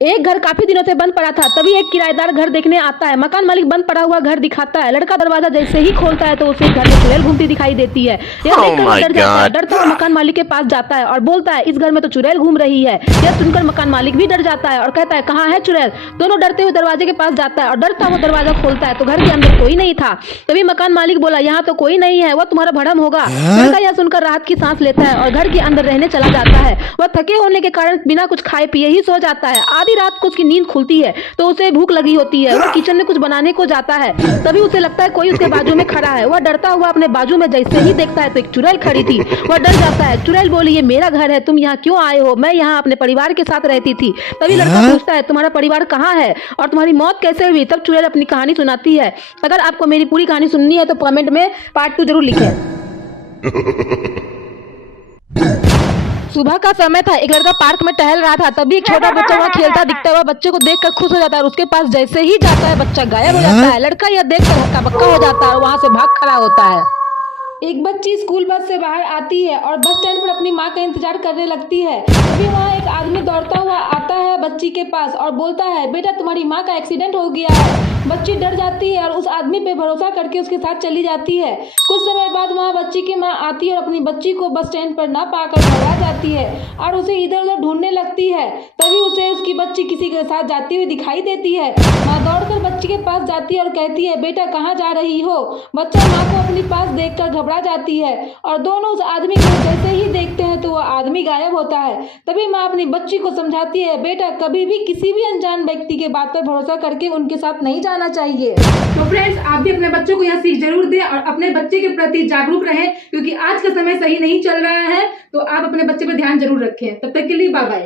एक घर काफी दिनों से बंद पड़ा था। तभी एक किराएदार घर देखने आता है। मकान मालिक बंद पड़ा हुआ घर दिखाता है। लड़का दरवाजा जैसे ही खोलता है तो उसे घर में चुड़ैल घूमती दिखाई देती है। यह देखकर वो डर जाता है। डरता हुआ मकान मालिक के पास जाता है और बोलता है, इस घर में तो चुड़ैल घूम रही है। यह सुनकर मकान मालिक भी डर जाता है और कहता है, कहाँ है चुड़ैल। दोनों डरते हुए दरवाजे के पास जाता है और डरता हुआ दरवाजा खोलता है तो घर के अंदर कोई नहीं था। तभी मकान मालिक बोला, यहाँ तो कोई नहीं है, वह तुम्हारा भ्रम होगा। लड़का यह सुनकर राहत की सांस लेता है और घर के अंदर रहने चला जाता है। वह थके होने के कारण बिना कुछ खाए पिए ही सो जाता है। आधी रात को उसकी नींद खुलती है तो उसे भूख लगी होती है। वह किचन में कुछ बनाने को जाता है। तभी उसे लगता है कोई उसके बाजू में खड़ा है। वह डरता हुआ अपने बाजू में जैसे ही देखता है तो एक चुड़ैल खड़ी थी। वह डर जाता है। चुड़ैल बोली, ये मेरा घर है, तुम यहाँ क्यों आए हो? मैं यहाँ अपने परिवार के साथ रहती थी। तभी लड़का पूछता है, तुम्हारा परिवार कहाँ है और तुम्हारी मौत कैसे हुई? तब चुड़ैल अपनी कहानी सुनाती है। अगर आपको मेरी पूरी कहानी सुननी है तो कमेंट में पार्ट 2 जरूर लिखें। सुबह का समय था। एक लड़का पार्क में टहल रहा था। तभी एक छोटा बच्चा वहाँ खेलता दिखता हुआ बच्चे को देखकर खुश हो जाता है और उसके पास जैसे ही जाता है बच्चा गायब हो जाता है। लड़का यह देखकर हक्का बक्का हो जाता है और वहाँ से भाग खड़ा होता है। एक बच्ची स्कूल बस से बाहर आती है और बस स्टैंड पर अपनी माँ का इंतजार करने लगती है। तभी वहाँ एक आदमी दौड़ता हुआ आता है बच्ची के पास और बोलता है, बेटा तुम्हारी माँ का एक्सीडेंट हो गया है। बच्ची डर जाती है और उस आदमी पे भरोसा करके उसके साथ चली जाती है। कुछ समय बाद वहाँ बच्ची की माँ आती है और अपनी बच्ची को बस स्टैंड पर ना पाकर घबरा जाती है और उसे इधर उधर ढूंढने लगती है। तभी उसे उसकी बच्ची किसी के साथ जाती हुई दिखाई देती है। माँ दौड़कर बच्ची के पास जाती है और कहती है, बेटा कहाँ जा रही हो? बच्चा माँ को अपनी पास देखकर घबरा जाती है और दोनों उस आदमी को जैसे ही देखते हैं तो वह आदमी गायब होता है। तभी माँ अपनी बच्ची को समझाती है, बेटा कभी भी किसी भी अनजान व्यक्ति के बात पर भरोसा करके उनके साथ नहीं जाना चाहिए। तो फ्रेंड्स, आप भी अपने बच्चों को यह सीख जरूर दें और अपने बच्चे के प्रति जागरूक रहें, क्योंकि आज का समय सही नहीं चल रहा है। तो आप अपने बच्चे पर ध्यान जरूर रखें। तब तक के लिए बाय बाय।